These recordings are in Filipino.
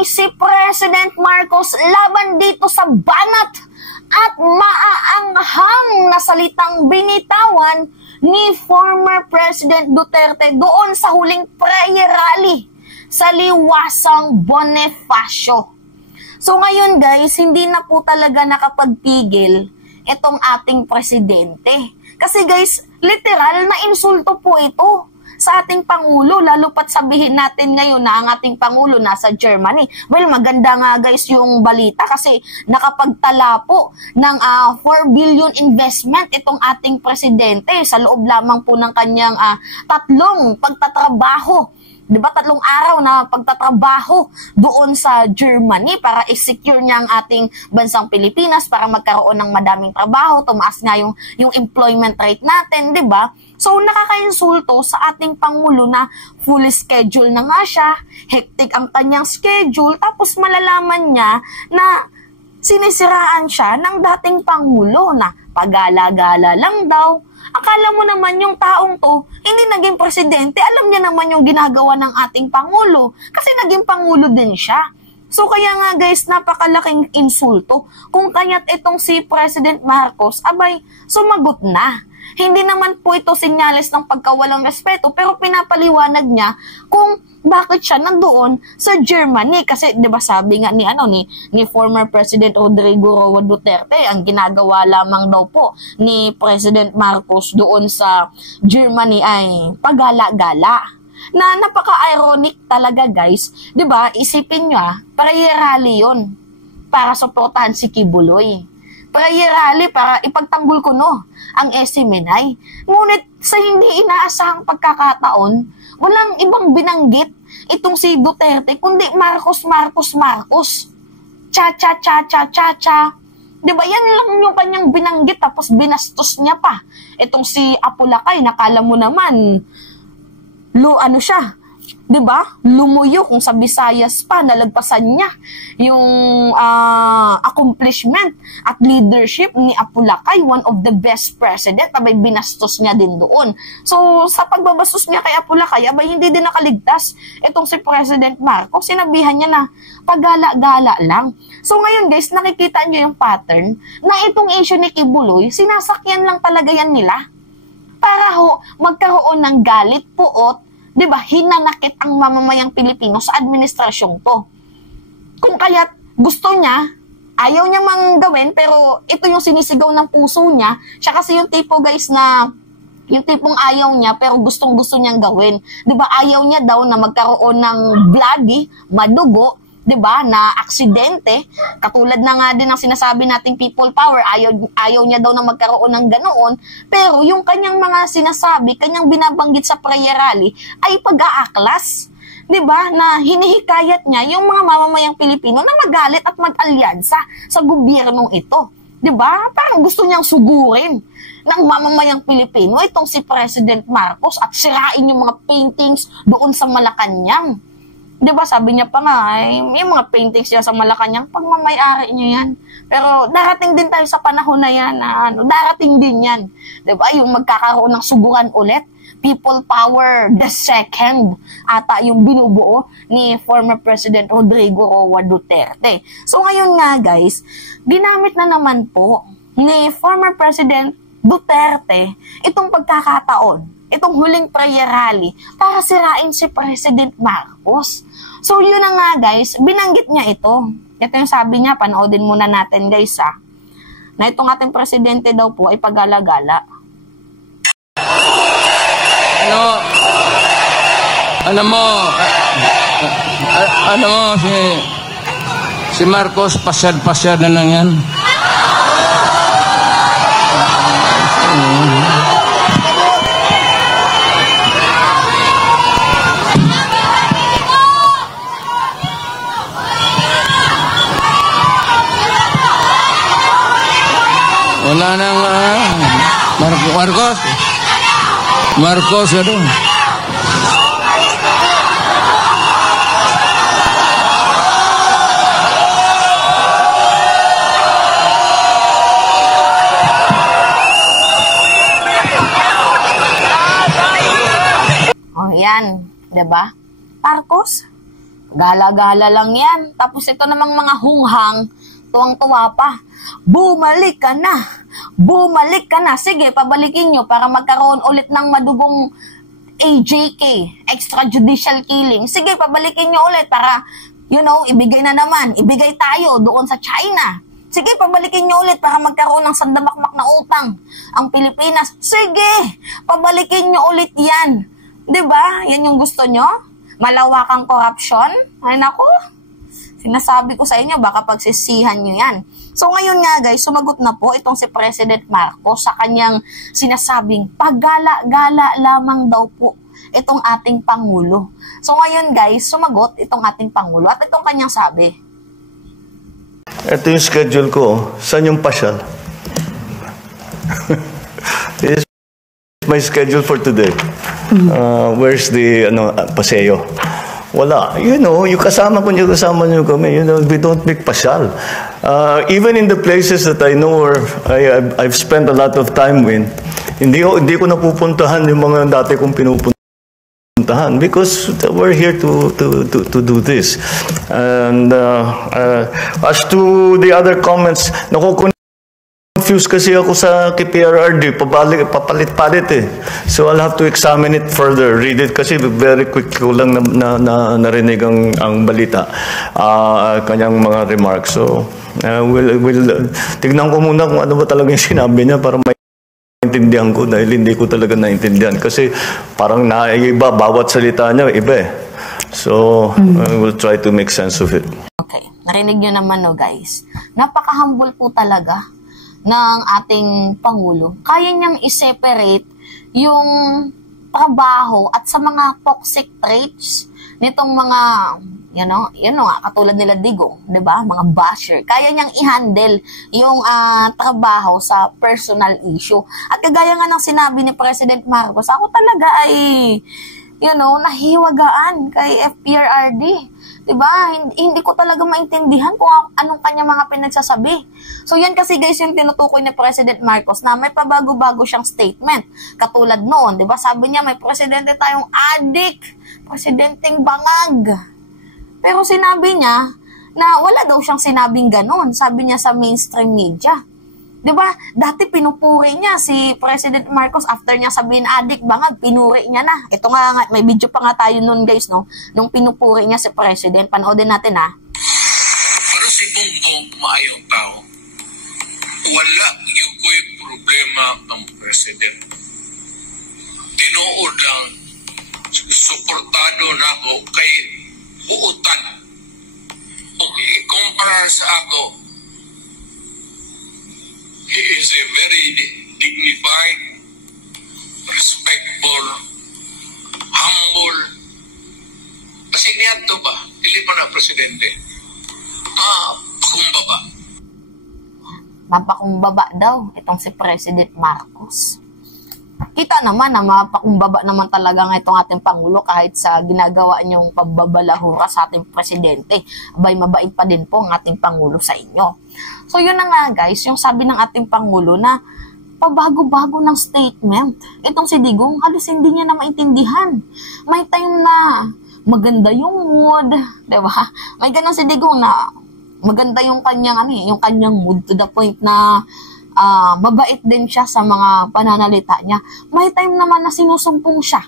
ay si President Marcos laban dito sa banat at maaanghang na salitang binitawan ni former President Duterte doon sa huling prayer rally sa Liwasang Bonifacio. So ngayon guys, hindi na po talaga nakapagpigil itong ating presidente. Kasi guys, literal na insulto po ito sa ating Pangulo, lalo pat sabihin natin ngayon na ang ating Pangulo nasa Germany. Well, maganda nga guys yung balita kasi nakapagtala po ng 4 billion investment itong ating presidente sa loob lamang po ng kanyang tatlong pagtatrabaho. Diba, 3 araw na pagtatrabaho doon sa Germany para i-secure niya ang ating bansang Pilipinas para magkaroon ng madaming trabaho, tumaas nga yung employment rate natin, diba? So, nakaka-insulto sa ating Pangulo na full schedule na nga siya, hectic ang kanyang schedule, tapos malalaman niya na sinisiraan siya ng dating Pangulo na pagala-gala lang daw. Akala mo naman yung taong to, hindi naging presidente, alam niya naman yung ginagawa ng ating Pangulo. Kasi naging Pangulo din siya. So kaya nga guys, napakalaking insulto. Kung kaya't itong si President Marcos, abay, sumagot na. Hindi naman po ito senyales ng pagkawalang respeto, pero pinapaliwanag niya kung bakit siya nandoon sa Germany. Kasi 'di ba sabi nga ni former President Rodrigo Roa Duterte, ang ginagawa lamang daw po ni President Marcos doon sa Germany ay pagala-gala. Na napaka-ironic talaga guys. 'Di ba? Isipin niyo, prayer rally 'yon para suportahan si Kibuloy. Prayer rally para ipagtanggol ko ang SMNI. Ngunit sa hindi inaasahang pagkakataon, walang ibang binanggit itong si Duterte, kundi Marcos. Cha. Diba, yan lang yung kanyang binanggit, tapos binastos niya pa. Itong si Apulacay, nakala mo naman, siya, diba? Lumuyo kung sa Visayas pa, nalagpasan niya yung accomplishment at leadership ni Apulacay, one of the best president, abay binastos niya din doon. So, sa pagbabastos niya kay Apulacay, abay hindi din nakaligtas itong si President Marcos. Sinabihan niya na pagala-gala lang. So, ngayon guys, nakikita niyo yung pattern na itong issue ni Kibuloy, sinasakyan lang talaga yan nila para magkaroon ng galit, puot, diba, hinanakit ang mamamayang Pilipino sa administrasyong to. Kung kaya't gusto niya, ayaw niya mang gawin, pero ito yung sinisigaw ng puso niya. Siya kasi yung tipo guys na, yung tipong ayaw niya, pero gustong-gusto niyang gawin. Diba, ayaw niya daw na magkaroon ng bloody, madugo, diba, na aksidente. Katulad na nga din ang sinasabi nating people power, ayaw niya daw na magkaroon ng ganoon, pero yung kanyang mga sinasabi, kanyang binabanggit sa prayer rally, ay pag-aaklas. Diba, na hinihikayat niya yung mga mamamayang Pilipino na magalit at mag-alyansa sa gobyernong ito. Diba, parang gusto niyang sugurin ng mamamayang Pilipino itong si President Marcos at sirain yung mga paintings doon sa Malacanang. Diba, sabi niya pa nga, may mga paintings niya sa Malacanang, pagmamayari niya yan. Pero darating din tayo sa panahon na yan, darating din yan. Diba, yung magkakaroon ng suguran ulit. People power, the second, ata yung binubuo ni former President Rodrigo Roa Duterte. So ngayon nga guys, ginamit na naman po ni former President Duterte itong pagkakataon, itong huling prayer rally para sirain si President Marcos. So yun na nga guys, binanggit niya ito. Ito yung sabi niya, panoodin muna natin guys na itong ating presidente daw po ay pagala-gala. Ano mo, si Marcos, pasyad-pasyad na lang yan. Wala nang Marcos ano? Oh, yan, 'di ba? Marcos, Gala-gala lang yan. Tapos ito namang mga hunghang, tuwang-tuwa pa. Bumalik ka na. Bumalik ka na. Sige, pabalikin nyo para magkaroon ulit ng madugong AJK, extrajudicial killing. Sige, pabalikin nyo ulit para, ibigay na naman. Ibigay tayo doon sa China. Sige, pabalikin nyo ulit para magkaroon ng sandamakmak na utang ang Pilipinas. Sige, pabalikin nyo ulit yan. Diba? Yan yung gusto nyo? Malawakang corruption? Ay naku, sinasabi ko sa inyo, baka pagsisihan nyo yan. So ngayon nga guys, sumagot na po itong si President Marcos sa kanyang sinasabing paggala-gala lamang daw po itong ating Pangulo. So ngayon guys, sumagot itong ating Pangulo at itong kanyang sabi. Ito yung schedule ko. Saan yung pasyal? This is my schedule for today. Where's the paseo? Wala. Yung kasama nyo kami. We don't make pasyal. Even in the places that I know or I've spent a lot of time with, hindi ko napupuntahan yung mga dati kong pinupuntahan because we're here to do this. And as to the other comments, confused kasi ako sa KPRRD, papalit-palit eh. So I'll have to examine it further, read it kasi very quick ko lang narinig ang balita, kanyang mga remarks. So we'll tignan ko muna kung ano ba talaga yung sinabi niya para maintindihan ko dahil hindi ko talaga naintindihan kasi parang naiba, bawat salita niya iba eh. So we'll try to make sense of it. Okay, narinig nyo naman guys. Napaka-humble po talaga ng ating Pangulo. Kaya niyang i-separate yung trabaho at sa mga toxic traits nitong mga, katulad nila Digong, di ba? Mga basher. Kaya niyang i-handle yung trabaho sa personal issue. At kagaya nga ng sinabi ni President Marcos, ako talaga ay, nahiwagaan kay FPRRD. Diba? Hindi ko talaga maintindihan kung anong kanya mga pinagsasabi. So yan kasi guys yung tinutukoy ni President Marcos na may pabago-bago siyang statement. Katulad noon, diba? Sabi niya may presidente tayong adik, presidenteng bangag. Pero sinabi niya na wala daw siyang sinabing ganon. Sabi niya sa mainstream media. Diba? Dati pinupuri niya si President Marcos after niya sabihin adik, bangag, pinuri niya na. Ito nga, may video pa nga tayo nun guys, no? Nung pinupuri niya si President. Panoodin natin ha. Pero si Bongbong maayong tao, wala yung ko'y problema ang President. Tinuod lang, suportado na ako kay buutan. Okay, kumpara sa ako, he is a very dignified, respectful, humble. Kasi niyan to ba? Dili pa na presidente. Pakumbaba. Mapakumbaba daw itong si President Marcos. Kita naman na mapakumbaba naman talaga ng itong ating Pangulo kahit sa ginagawa niyong pagbabalahura sa ating presidente. Abay, mabait pa din po ang ating Pangulo sa inyo. So yun na nga guys, yung sabi ng ating Pangulo na pabago-bago ng statement. Itong si Digong, halos hindi niya na maintindihan. May time na maganda yung mood, diba? May ganun si Digong na maganda yung kanyang, yung kanyang mood to the point na mabait din siya sa mga pananalita niya. May time naman na sinusumpong siya.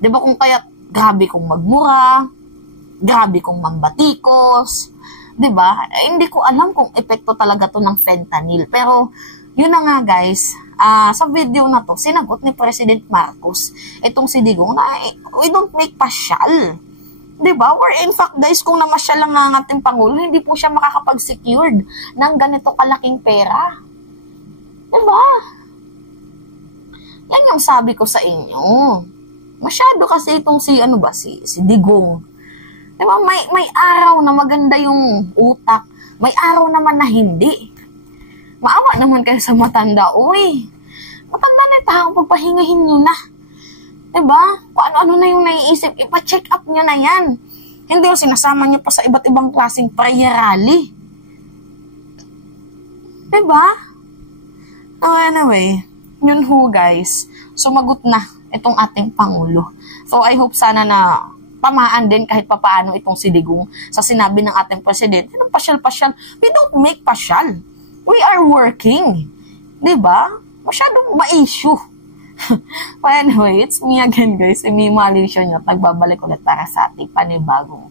Diba kung kaya grabe kong magmura, grabe kong mambatikos, diba? Hindi ko alam kung epekto talaga to ng fentanyl. Pero yun na nga guys, sa video na to, sinagot ni President Marcos itong si Digong na we don't make pasyal. Diba? Where in fact guys, kung namasyal lang ang ating Pangulo, hindi po siya makakapag-secured ng ganito kalaking pera. Diba? Yan yung sabi ko sa inyo. Masyado kasi itong si Digong. Diba? May araw na maganda yung utak. May araw naman na hindi. Maawa naman kayo sa matanda. Uy, matanda na tao, pagpahingahin nyo na. Diba? Kung ano-ano na yung naiisip, ipa-check up nyo na yan. Hindi yung sinasama nyo pa sa iba't ibang klaseng prayer rally. Diba? Oh, anyway, yun ho guys. Sumagot na itong ating Pangulo. So I hope sana na tamaan din kahit papaano itong si Digong sa sinabi ng ating president. Yung pasyal-pasyal. We don't make pasyal. We are working. Diba? Masyadong ma-issue. But anyway, it's me again guys. Si Mima Alicia nyo. Nagbabalik ulit para sa ating panibagong